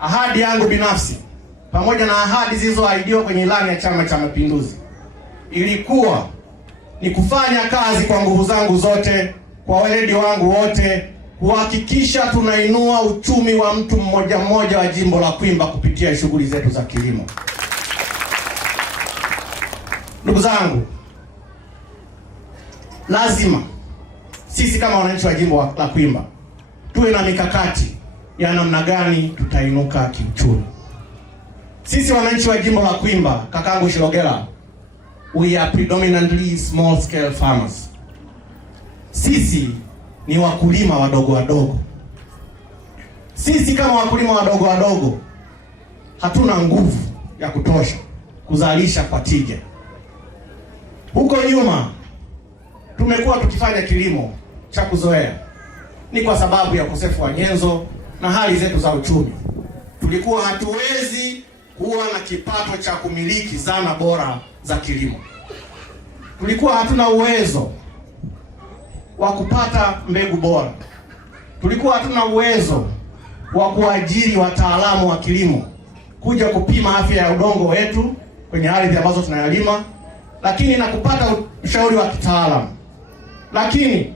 ahadi yangu binafsi pamoja na ahadi zilizoahidiwa kwenye ilani ya Chama cha Mapinduzi ilikuwa ni kufanya kazi kwa nguvu zangu zote, kwa weledi wangu wote, kuhakikisha tunainua uchumi wa mtu mmoja mmoja wa jimbo la Kwimba kupitia shughuli zetu za kilimo. Ndugu zangu, lazima sisi kama wananchi wa jimbo la Kwimba tuwe na mikakati ya namna gani tutainuka kiuchumi. Sisi wananchi wa jimbo la Kwimba, kakangu Shilogela, we are predominantly small scale farmers. Sisi ni wakulima wadogo wadogo. Sisi kama wakulima wadogo wadogo hatuna nguvu ya kutosha kuzalisha kwa tija. Huko nyuma tumekuwa tukifanya kilimo cha kuzoea, ni kwa sababu ya ukosefu wa nyenzo na hali zetu za uchumi. Tulikuwa hatuwezi kuwa na kipato cha kumiliki zana bora za kilimo. Tulikuwa hatuna uwezo wa kupata mbegu bora. Tulikuwa hatuna uwezo wa kuajiri wataalamu wa kilimo kuja kupima afya ya udongo wetu kwenye ardhi ambazo tunayalima, lakini na kupata ushauri wa kitaalamu. Lakini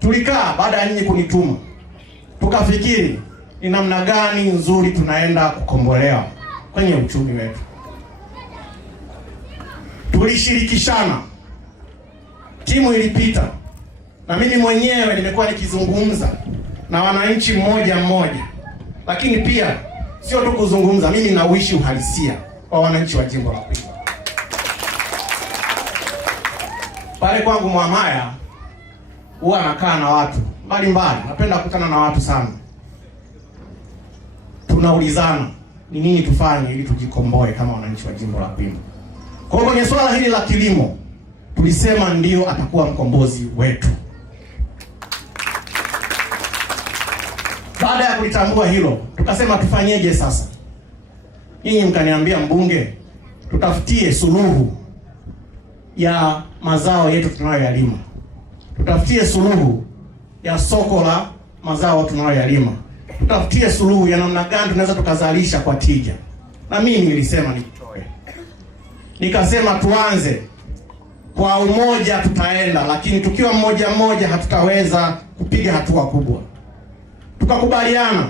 tulikaa baada ya nyinyi kunituma, tukafikiri ni namna gani nzuri tunaenda kukombolewa kwenye uchumi wetu. Tulishirikishana, timu ilipita, na mimi mwenyewe nimekuwa nikizungumza na wananchi mmoja mmoja, lakini pia sio tu kuzungumza, mimi nauishi uhalisia wa wananchi wa jimbo la Kwimba. Pale kwangu Mwamaya huwa nakaa na watu mbalimbali, napenda kukutana na watu sana. Tunaulizana ni nini tufanye ili tujikomboe kama wananchi wa jimbo la Kwimba. Kwa hiyo kwenye swala hili la kilimo tulisema ndio atakuwa mkombozi wetu. Baada ya kulitambua hilo, tukasema tufanyeje sasa? Nyinyi mkaniambia, mbunge, tutafutie suluhu ya mazao yetu tunayoyalima. Tutafutie suluhu ya soko la mazao tunayoyalima. Tutafutie suluhu ya namna gani tunaweza tukazalisha kwa tija. Na mimi nilisema nijitoe. Nikasema tuanze kwa umoja, tutaenda, lakini tukiwa mmoja mmoja hatutaweza kupiga hatua kubwa. Tukakubaliana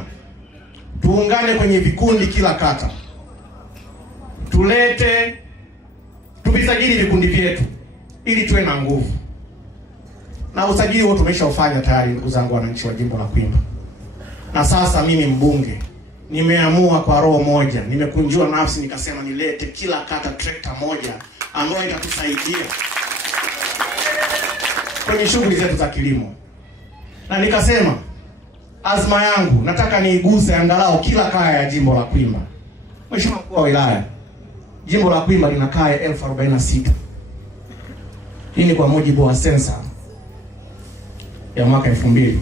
tuungane kwenye vikundi kila kata. Tuvisajili vikundi vyetu ili tuwe na nguvu. Na usajili huo tumeshaufanya tayari, ndugu zangu wananchi wa jimbo la Kwimba. Na sasa mimi mbunge nimeamua kwa roho moja, nimekunjua nafsi nikasema nilete kila kata trekta moja ambayo itatusaidia kwenye shughuli zetu za kilimo. Na nikasema azma yangu nataka niiguse angalau kila kaya ya jimbo la Kwimba. Mheshimiwa Mkuu wa Wilaya, jimbo la Kwimba lina kaya 1046. Hii ni kwa mujibu wa sensa ya mwaka 2022.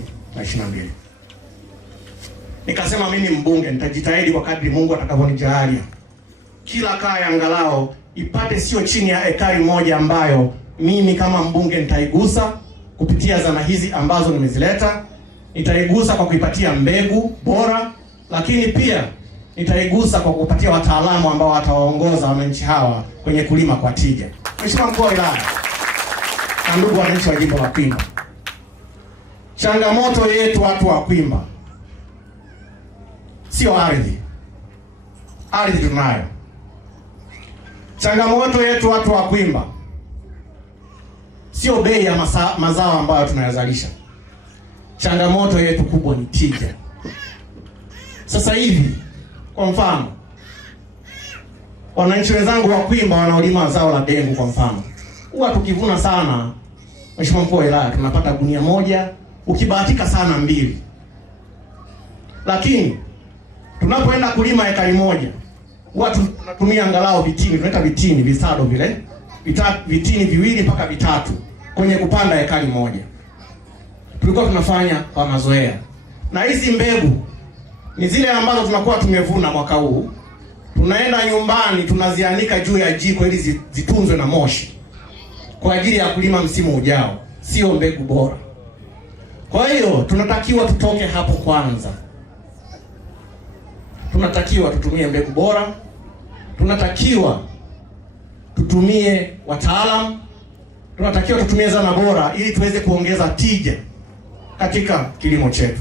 Nikasema mimi mbunge nitajitahidi kwa kadri Mungu atakavyonijalia, kila kaya angalau ipate sio chini ya ekari moja ambayo mimi kama mbunge nitaigusa kupitia zana hizi ambazo nimezileta. Nitaigusa kwa kuipatia mbegu bora, lakini pia nitaigusa kwa kupatia wataalamu ambao watawaongoza wananchi hawa kwenye kulima kwa tija. Mheshimiwa Mkuu wa Wilaya na ndugu wananchi wa jimbo la Kwimba, changamoto yetu watu wa Kwimba sio ardhi. Ardhi tunayo. Changamoto yetu watu wa Kwimba sio bei ya mazao ambayo tunayazalisha. Changamoto yetu kubwa ni tija. Sasa hivi kwa mfano, wananchi wenzangu wa Kwimba wanaolima zao la dengu kwa mfano, huwa tukivuna sana, Mheshimiwa Mkuu wa Wilaya, tunapata gunia moja, ukibahatika sana 2. Lakini tunapoenda kulima ekari moja, huwa tunatumia angalau vitini, tunaita vitini, visado vile, vitini 2 mpaka 3 kwenye kupanda ekari moja. Tulikuwa tunafanya kwa mazoea. Na hizi mbegu ni zile ambazo tunakuwa tumevuna mwaka huu, tunaenda nyumbani tunazianika juu ya jiko ili zitunzwe na moshi kwa ajili ya kulima msimu ujao. Sio mbegu bora. Kwa hiyo tunatakiwa tutoke hapo kwanza. tunatakiwa tutumie mbegu bora, tunatakiwa tutumie wataalamu, tunatakiwa tutumie zana bora ili tuweze kuongeza tija katika kilimo chetu.